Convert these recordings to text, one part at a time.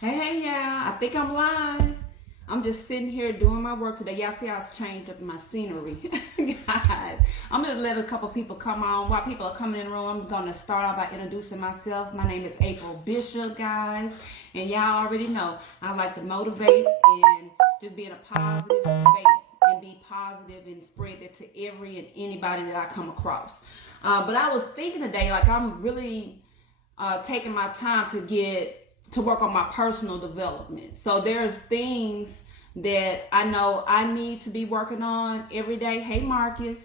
Hey, yeah, I think I'm live. I'm just sitting here doing my work today. Y'all see I was changed up my scenery. Guys, I'm going to let a couple people come on. While people are coming in the room, I'm going to start out by introducing myself. My name is April Bishop, guys. And y'all already know I like to motivate and just be in a positive space and be positive and spread that to every and anybody that I come across. But I was thinking today, like I'm really taking my time to work on my personal development. So there's things that I know I need to be working on every day. Hey, Marcus.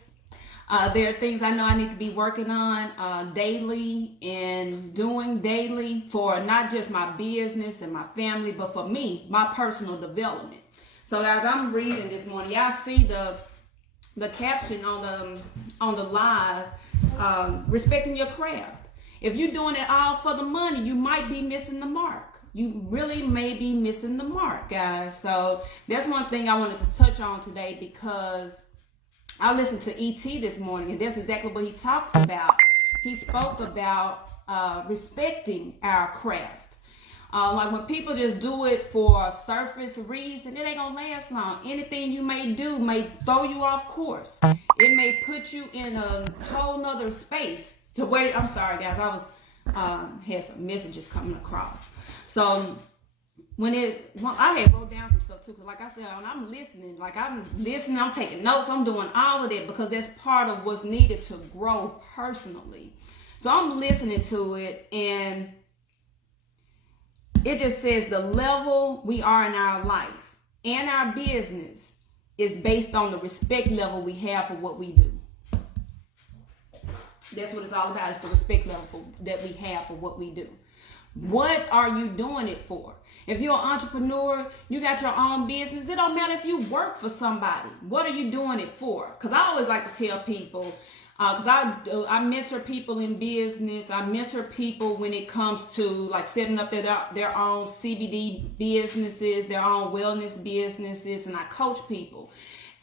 There are things I know I need to be working on daily and doing daily for not just my business and my family, but for me, my personal development. So as I'm reading this morning, y'all see the caption on the live, respecting your craft. If you're doing it all for the money, you might be missing the mark. You really may be missing the mark, guys. So that's one thing I wanted to touch on today because I listened to E.T. this morning, and that's exactly what he talked about. He spoke about respecting our craft. Like when people just do it for a surface reason, it ain't gonna last long. Anything you may do may throw you off course. It may put you in a whole nother space to wait. I'm sorry, guys. I was had some messages coming across. So I had wrote down some stuff too. Cause like I said, when I'm listening, I'm taking notes. I'm doing all of that because that's part of what's needed to grow personally. So I'm listening to it, and it just says the level we are in our life and our business is based on the respect level we have for what we do. That's what it's all about. It's the respect level that we have for what we do. What are you doing it for? If you're an entrepreneur, you got your own business, it don't matter if you work for somebody. What are you doing it for? Because I always like to tell people, because I mentor people in business. I mentor people when it comes to like setting up their own CBD businesses, their own wellness businesses, and I coach people.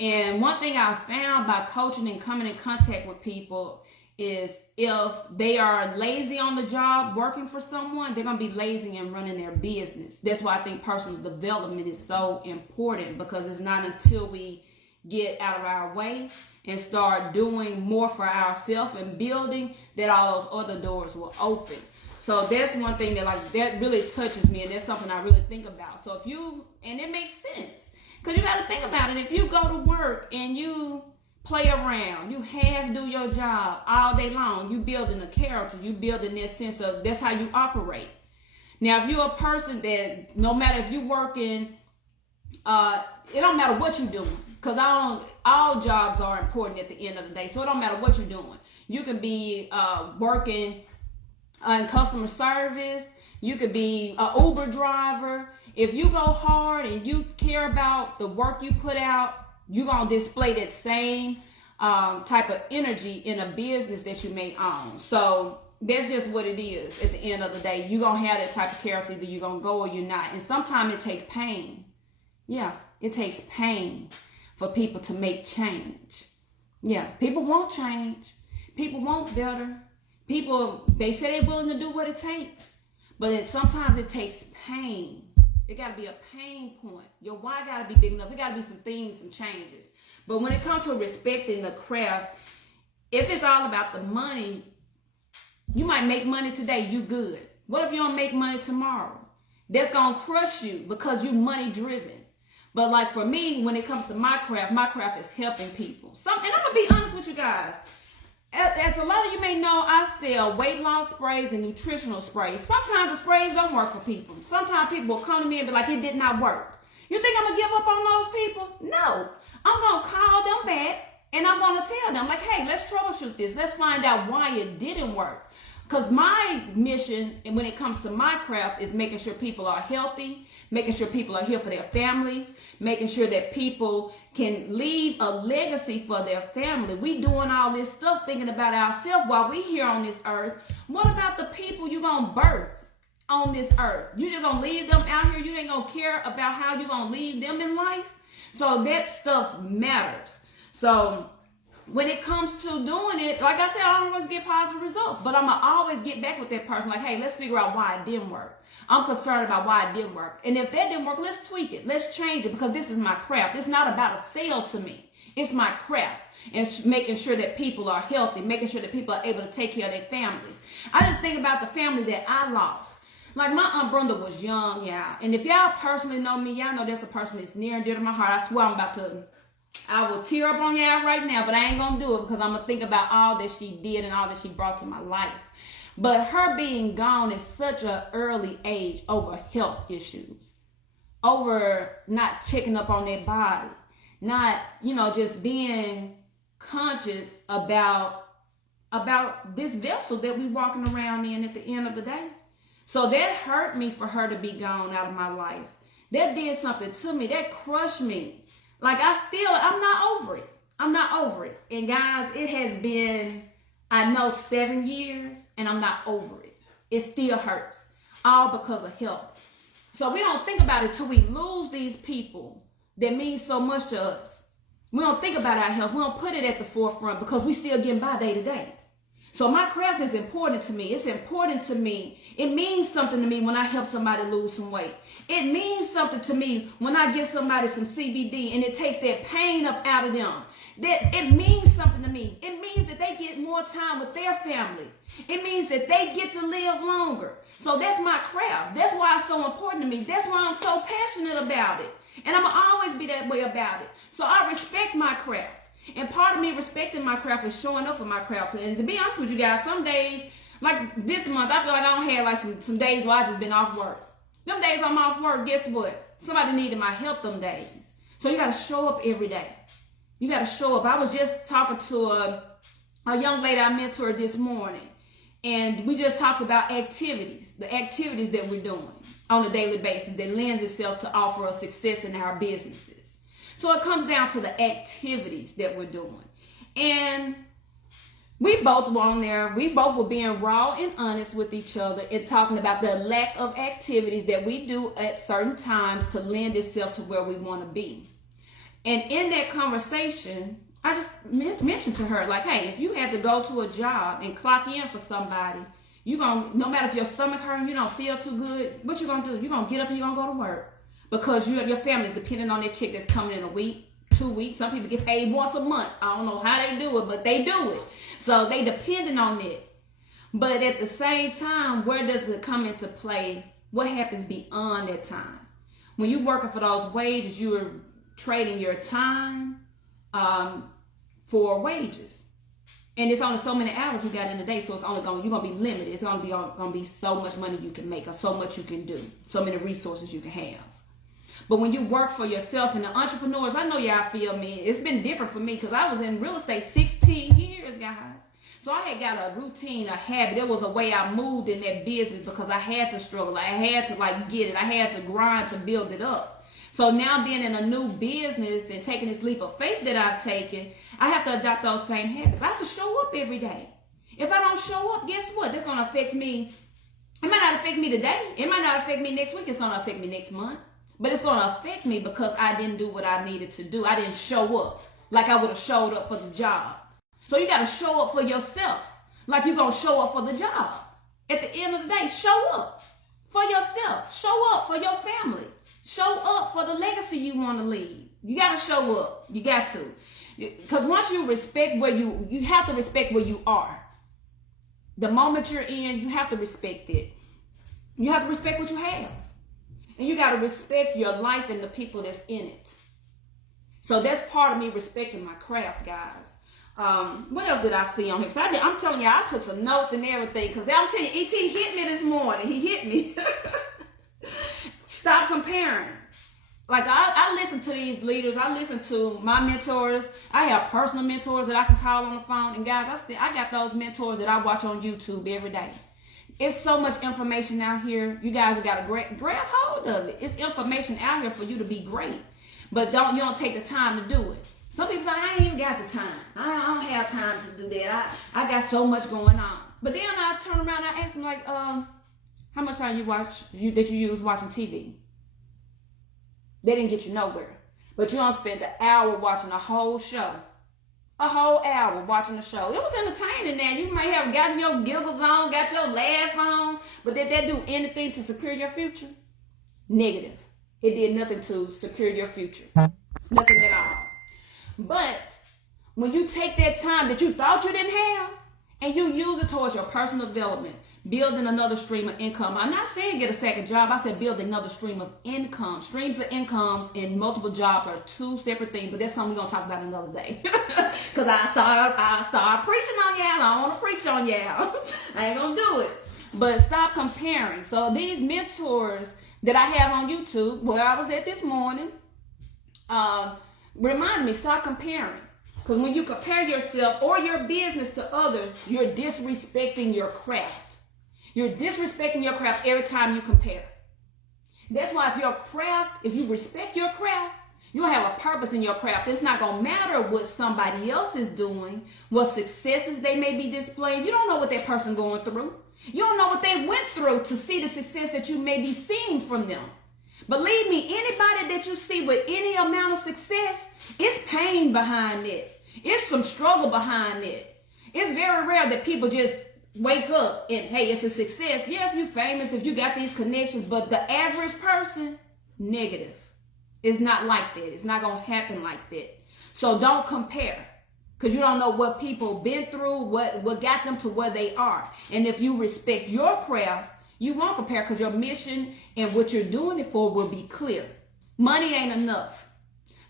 And one thing I found by coaching and coming in contact with people is if they are lazy on the job working for someone, they're going to be lazy in running their business. That's why I think personal development is so important, because it's not until we get out of our way and start doing more for ourselves and building that all those other doors will open. So that's one thing that really touches me, and that's something I really think about. So and it makes sense, because you got to think about it. If you go to work and you play around, you do your job all day long, you building a character, you building this sense of that's how you operate. Now, if you're a person that no matter if you're working, it don't matter what you're doing, because all jobs are important at the end of the day. So it don't matter what you're doing. You can be working in customer service. You could be an Uber driver. If you go hard and you care about the work you put out, you're going to display that same type of energy in a business that you may own. So that's just what it is at the end of the day. You're going to have that type of character. Either you're going to go or you're not. And sometimes it takes pain. Yeah, it takes pain for people to make change. Yeah, people won't change. People want better. They say they're willing to do what it takes. But sometimes it takes pain. It got to be a pain point. Your why got to be big enough. It got to be some things, some changes. But when it comes to respecting the craft, if it's all about the money, you might make money today, you good. What if you don't make money tomorrow? That's going to crush you because you're money driven. But like for me, when it comes to my craft is helping people. And I'm going to be honest with you guys. As a lot of you may know, I sell weight loss sprays and nutritional sprays. Sometimes the sprays don't work for people. Sometimes people will come to me and be like, it did not work. You think I'm going to give up on those people? No. I'm going to call them back and I'm going to tell them, like, hey, let's troubleshoot this. Let's find out why it didn't work. Because my mission, when it comes to my craft, is making sure people are healthy, making sure people are here for their families, making sure that people can leave a legacy for their family. We doing all this stuff thinking about ourselves while we here on this earth. What about the people you going to birth on this earth? You just going to leave them out here? You ain't going to care about how you going to leave them in life? So that stuff matters. So when it comes to doing it, like I said, I don't always get positive results, but I'm going to always get back with that person. Like, hey, let's figure out why it didn't work. I'm concerned about why it didn't work. And if that didn't work, let's tweak it. Let's change it, because this is my craft. It's not about a sale to me. It's my craft. And making sure that people are healthy, making sure that people are able to take care of their families. I just think about the family that I lost. Like, my Aunt Brenda was young, y'all. And if y'all personally know me, y'all know that's a person that's near and dear to my heart. I swear I will tear up on y'all right now, but I ain't going to do it, because I'm going to think about all that she did and all that she brought to my life. But her being gone at such an early age over health issues, over not checking up on their body, not, just being conscious about this vessel that we walking around in at the end of the day. So that hurt me for her to be gone out of my life. That did something to me. That crushed me. Like, I'm not over it. I'm not over it. And guys, it has been, I know, 7 years, and I'm not over it. It still hurts. All because of health. So we don't think about it till we lose these people that mean so much to us. We don't think about our health. We don't put it at the forefront, because we still getting by day to day. So my craft is important to me. It's important to me. It means something to me when I help somebody lose some weight. It means something to me when I give somebody some CBD and it takes that pain up out of them. That it means something to me. It means that they get more time with their family. It means that they get to live longer. So that's my craft. That's why it's so important to me. That's why I'm so passionate about it. And I'm going to always be that way about it. So I respect my craft. And part of me respecting my craft is showing up for my craft. And to be honest with you guys, some days, like this month, I feel like I don't have like some days where I just been off work. Them days I'm off work, guess what? Somebody needed my help them days. So you got to show up every day. You got to show up. I was just talking to a young lady I mentored this morning. And we just talked about activities, the activities that we're doing on a daily basis that lends itself to offer us success in our businesses. So it comes down to the activities that we're doing. And we both were on there. We both were being raw and honest with each other and talking about the lack of activities that we do at certain times to lend itself to where we want to be. And in that conversation, I just mentioned to her, like, hey, if you had to go to a job and clock in for somebody, no matter if your stomach hurting, you don't feel too good, what you going to do? You're going to get up and you're going to go to work. Because your family is depending on their check that's coming in a week, 2 weeks. Some people get paid once a month. I don't know how they do it, but they do it. So they depending on it. But at the same time, where does it come into play? What happens beyond that time? When you're working for those wages, you're trading your time for wages. And it's only so many hours you got in a day, so you're gonna be limited. It's gonna be so much money you can make, or so much you can do, so many resources you can have. But when you work for yourself, and the entrepreneurs, I know y'all feel me. It's been different for me, because I was in real estate 16 years, guys. So I had got a routine, a habit. There was a way I moved in that business, because I had to struggle. I had to get it. I had to grind to build it up. So now being in a new business and taking this leap of faith that I've taken, I have to adopt those same habits. I have to show up every day. If I don't show up, guess what? That's going to affect me. It might not affect me today. It might not affect me next week. It's going to affect me next month. But it's going to affect me because I didn't do what I needed to do. I didn't show up like I would have showed up for the job. So you got to show up for yourself like you're going to show up for the job. At the end of the day, show up for yourself. Show up for your family. Show up for the legacy you want to leave. You got to show up. You got to. Because once you respect where you have to respect where you are. The moment you're in, you have to respect it. You have to respect what you have. And you got to respect your life and the people that's in it. So that's part of me respecting my craft, guys. What else did I see on here? I'm telling you, I took some notes and everything. Because I'm telling you, E.T. hit me this morning. He hit me. Stop comparing. Like, I listen to these leaders. I listen to my mentors. I have personal mentors that I can call on the phone. And guys, I got those mentors that I watch on YouTube every day. It's so much information out here. You guys have got to grab hold of it. It's information out here for you to be great. But you don't take the time to do it. Some people say, I ain't even got the time. I don't have time to do that. I got so much going on. But then I turn around and I ask them, like, how much time that you use watching TV? They didn't get you nowhere. But you don't spend an hour watching a whole show a whole hour watching the show. It was entertaining now. You may have gotten your giggles on, got your laugh on, but did that do anything to secure your future? Negative. It did nothing to secure your future. Nothing at all. But when you take that time that you thought you didn't have and you use it towards your personal development, building another stream of income. I'm not saying get a second job. I said build another stream of income. Streams of incomes and multiple jobs are two separate things, but that's something we're going to talk about another day. Because I start preaching on y'all. I don't want to preach on y'all. I ain't going to do it. But stop comparing. So these mentors that I have on YouTube, where I was at this morning, remind me, stop comparing. Because when you compare yourself or your business to others, you're disrespecting your craft. You're disrespecting your craft every time you compare. That's why if you respect your craft, you'll have a purpose in your craft. It's not going to matter what somebody else is doing, what successes they may be displaying. You don't know what that person going through. You don't know what they went through to see the success that you may be seeing from them. Believe me, anybody that you see with any amount of success, it's pain behind it. It's some struggle behind it. It's very rare that people just wake up and, hey, it's a success. Yeah, if you're famous, if you got these connections, but the average person, negative. It's not like that. It's not going to happen like that. So don't compare. Because you don't know what people been through, what got them to where they are. And if you respect your craft, you won't compare because your mission and what you're doing it for will be clear. Money ain't enough.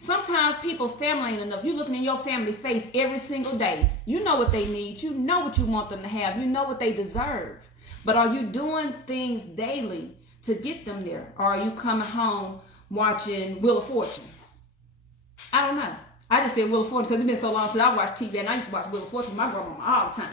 Sometimes people's family ain't enough. You looking in your family face every single day. You know what they need. You know what you want them to have. You know what they deserve. But are you doing things daily to get them there? Or are you coming home watching Wheel of Fortune? I don't know. I just said Wheel of Fortune because it's been so long since I watched TV, and I used to watch Wheel of Fortune with my grandma all the time.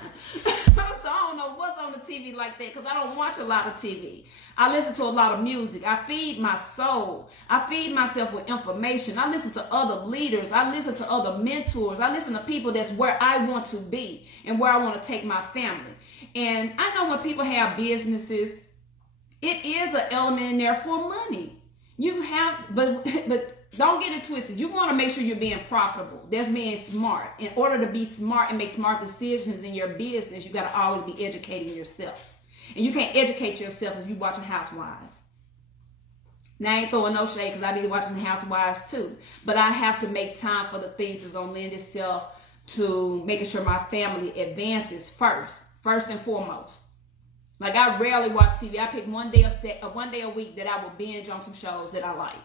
So I don't know what's on the TV like that because I don't watch a lot of TV. I listen to a lot of music. I feed my soul. I feed myself with information. I listen to other leaders. I listen to other mentors. I listen to people that's where I want to be and where I want to take my family. And I know when people have businesses, it is an element in there for money. You have, but don't get it twisted. You want to make sure you're being profitable. That's being smart. In order to be smart and make smart decisions in your business, you got to always be educating yourself. And you can't educate yourself if you're watching Housewives. Now, I ain't throwing no shade because I be watching the Housewives too. But I have to make time for the things that's going to lend itself to making sure my family advances first and foremost. Like, I rarely watch TV. I pick one day a week that I will binge on some shows that I like.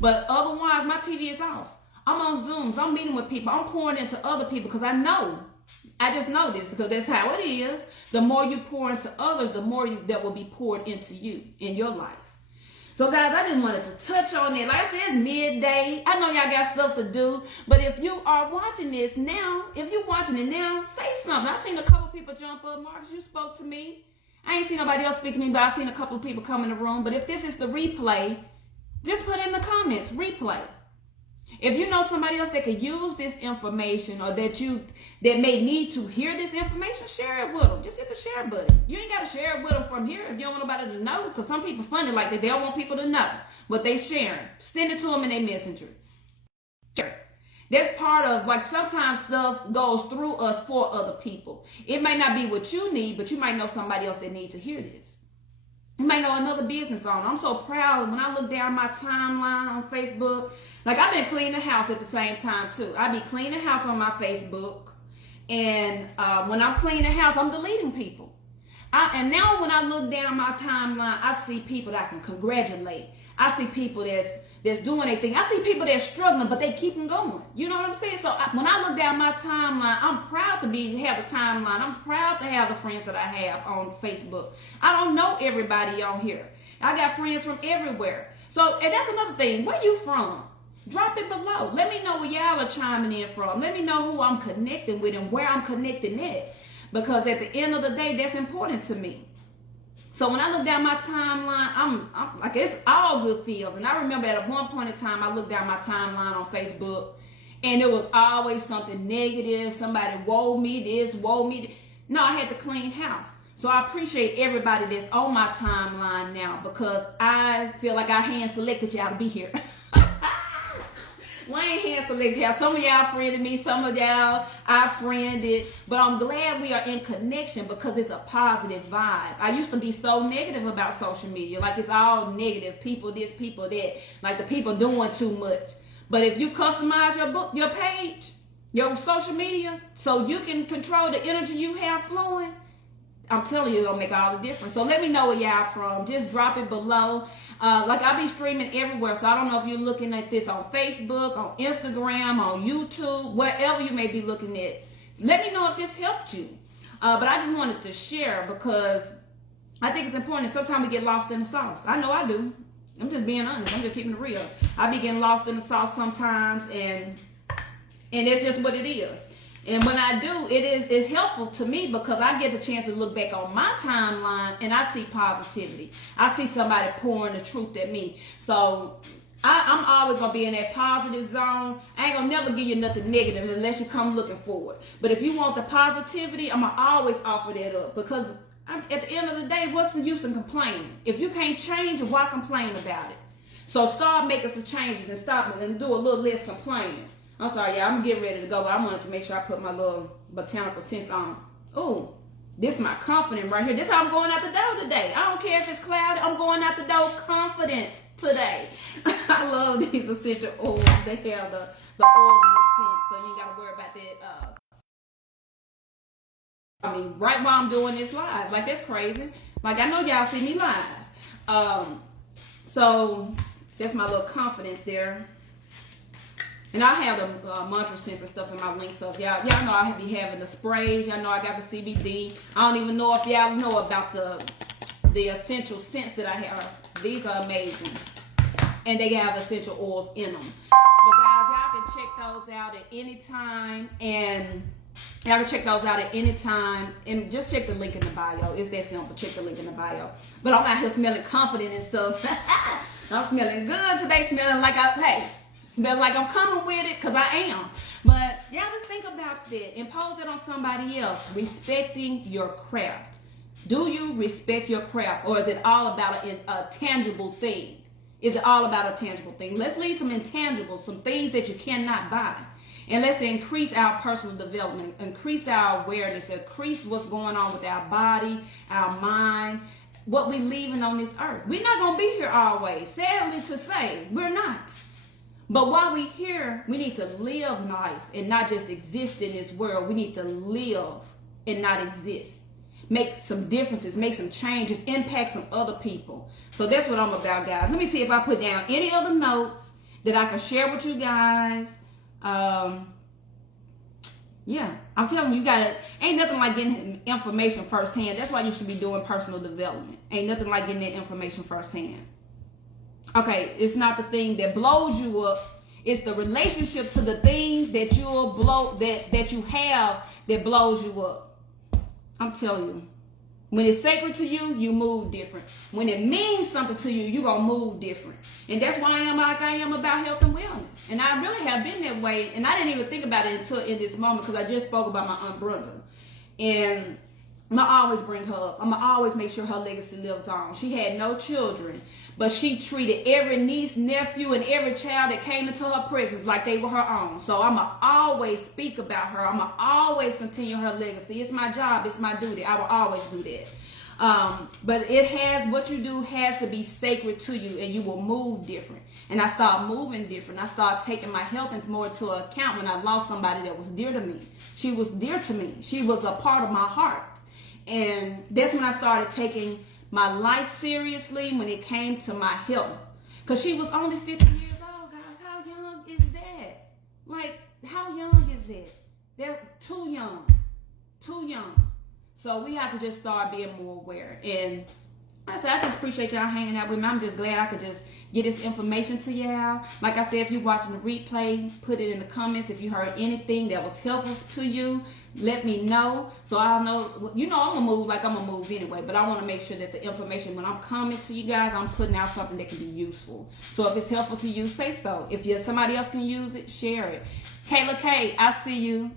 But otherwise, my TV is off. I'm on Zooms. I'm meeting with people. I'm pouring into other people because I just know this because that's how it is. The more you pour into others, the more that will be poured into you in your life. So guys, I just wanted to touch on it. Like I said, it's midday. I know y'all got stuff to do, but if you are watching this now, if you're watching it now, say something. I've seen a couple people jump up. Marcus, you spoke to me. I ain't seen nobody else speak to me, but I've seen a couple of people come in the room. But if this is the replay, just put in the comments, replay. If you know somebody else that could use this information or that may need to hear this information, share it with them. Just hit the share button. You ain't got to share it with them from here if you don't want nobody to know, because some people funny like that. They don't want people to know what they sharing. Send it to them in their messenger. Share it. That's part of, like, sometimes stuff goes through us for other people. It may not be what you need, but you might know somebody else that needs to hear this. You might know another business owner. I'm so proud when I look down my timeline on Facebook. Like, I've been cleaning the house at the same time, too. I be cleaning the house on my Facebook. And when I'm cleaning the house, I'm deleting people. And now when I look down my timeline, I see people that I can congratulate. I see people that's doing their thing. I see people that's struggling, but they keep them going. You know what I'm saying? So when I look down my timeline, I'm proud to have the timeline. I'm proud to have the friends that I have on Facebook. I don't know everybody on here. I got friends from everywhere. So, and that's another thing. Where you from? Drop it below. Let me know where y'all are chiming in from. Let me know who I'm connecting with and where I'm connecting at. Because at the end of the day, that's important to me. So when I look down my timeline, I'm like, it's all good feels. And I remember at one point in time, I looked down my timeline on Facebook, and it was always something negative. Somebody woe me this, woe me that. No, I had to clean house. So I appreciate everybody that's on my timeline now, because I feel like I hand selected y'all to be here. We ain't hand select y'all. Some of y'all friended me, some of y'all I friended, but I'm glad we are in connection because it's a positive vibe. I used to be so negative about social media, like it's all negative, people this, people that, like the people doing too much. But if you customize your page, your social media, so you can control the energy you have flowing, I'm telling you, it'll make all the difference. So let me know where y'all from. Just drop it below. Like I'll be streaming everywhere, so I don't know if you're looking at this on Facebook, on Instagram, on YouTube, wherever you may be looking at. Let me know if this helped you. But I just wanted to share because I think it's important. Sometimes we get lost in the sauce. I know I do. I'm just being honest. I'm just keeping it real. I be getting lost in the sauce sometimes, and it's just what it is. And when I do, it's helpful to me because I get the chance to look back on my timeline and I see positivity. I see somebody pouring the truth at me. So I'm always going to be in that positive zone. I ain't going to never give you nothing negative unless you come looking for it. But if you want the positivity, I'm going to always offer that up because at the end of the day, what's the use in complaining? If you can't change it, why complain about it? So start making some changes and stop and do a little less complaining. I'm sorry, yeah, I'm getting ready to go, but I wanted to make sure I put my little botanical scents on. Ooh, this is my confident right here. This is how I'm going out the door today. I don't care if it's cloudy. I'm going out the door confident today. I love these essential oils. They have the oils and the scent, so you ain't got to worry about that. I mean, right while I'm doing this live. Like, that's crazy. Like, I know y'all see me live. So that's my little confidence there. And I have the mantra scents and stuff in my link. So if y'all know I be having the sprays. Y'all know I got the CBD. I don't even know if y'all know about the essential scents that I have. These are amazing. And they have essential oils in them. But guys, y'all can check those out at any time. And y'all can check those out at any time. And just check the link in the bio. It's that simple. Check the link in the bio. But I'm out here smelling confident and stuff. I'm smelling good today. Smelling like smell like I'm coming with it, because I am. But y'all just think about that. Impose it on somebody else. Respecting your craft. Do you respect your craft? Or is it all about a tangible thing? Is it all about a tangible thing? Let's leave some intangibles, some things that you cannot buy. And let's increase our personal development, increase our awareness, increase what's going on with our body, our mind, what we're leaving on this earth. We're not going to be here always. Sadly to say, we're not. But while we're here, we need to live life and not just exist in this world. We need to live and not exist. Make some differences, make some changes, impact some other people. So that's what I'm about, guys. Let me see if I put down any other notes that I can share with you guys. Yeah, I'm telling you, ain't nothing like getting information firsthand. That's why you should be doing personal development. Ain't nothing like getting that information firsthand. Okay, it's not the thing that blows you up. It's the relationship to the thing that that you have that blows you up. I'm telling you. When it's sacred to you, you move different. When it means something to you, you're going to move different. And that's why I am like I am about health and wellness. And I really have been that way. And I didn't even think about it until in this moment, because I just spoke about my Aunt Brenda. And I'm going to always bring her up. I'm going to always make sure her legacy lives on. She had no children, but she treated every niece, nephew, and every child that came into her presence like they were her own. So I'm going to always speak about her. I'm going to always continue her legacy. It's my job. It's my duty. I will always do that. But what you do has to be sacred to you, and you will move different. And I start moving different. I start taking my health more into account when I lost somebody that was dear to me. She was dear to me. She was a part of my heart. And that's when I started taking my life seriously when it came to my health. Because she was only 50 years old, guys. How young is that? Like, how young is that? They're too young. Too young. So we have to just start being more aware. And I said, I just appreciate y'all hanging out with me. I'm just glad I could just get this information to y'all. Like I said, if you're watching the replay, put it in the comments. If you heard anything that was helpful to you, let me know. So I'll know, I'm going to move like I'm going to move anyway. But I want to make sure that the information, when I'm coming to you guys, I'm putting out something that can be useful. So if it's helpful to you, say so. If somebody else can use it, share it. Kayla K, I see you.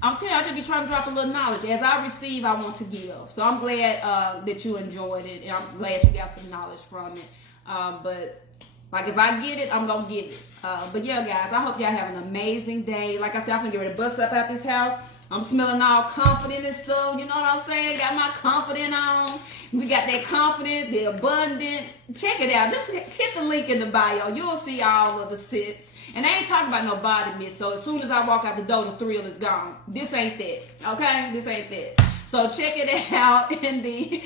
I'm telling you, I just be trying to drop a little knowledge. As I receive, I want to give. So I'm glad that you enjoyed it. And I'm glad you got some knowledge from it. But Like, if I get it, I'm going to get it. But yeah, guys, I hope y'all have an amazing day. Like I said, I'm going to get ready to bust up out this house. I'm smelling all confident and stuff. You know what I'm saying? Got my confident on. We got that confident, the abundant. Check it out. Just hit the link in the bio. You'll see all of the sits. And I ain't talking about no body mist. So as soon as I walk out the door, the thrill is gone. This ain't that. Okay? This ain't that. So check it out in the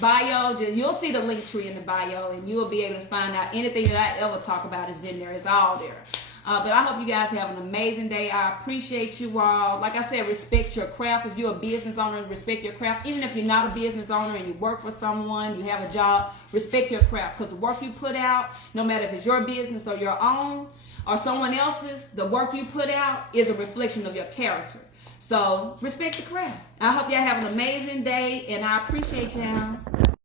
bio. You'll see the link tree in the bio, and you'll be able to find out anything that I ever talk about is in there. It's all there. But I hope you guys have an amazing day. I appreciate you all. Like I said, respect your craft. If you're a business owner, respect your craft. Even if you're not a business owner and you work for someone, you have a job, respect your craft. Because the work you put out, no matter if it's your business or your own or someone else's, the work you put out is a reflection of your character. So respect the craft. I hope y'all have an amazing day, and I appreciate y'all.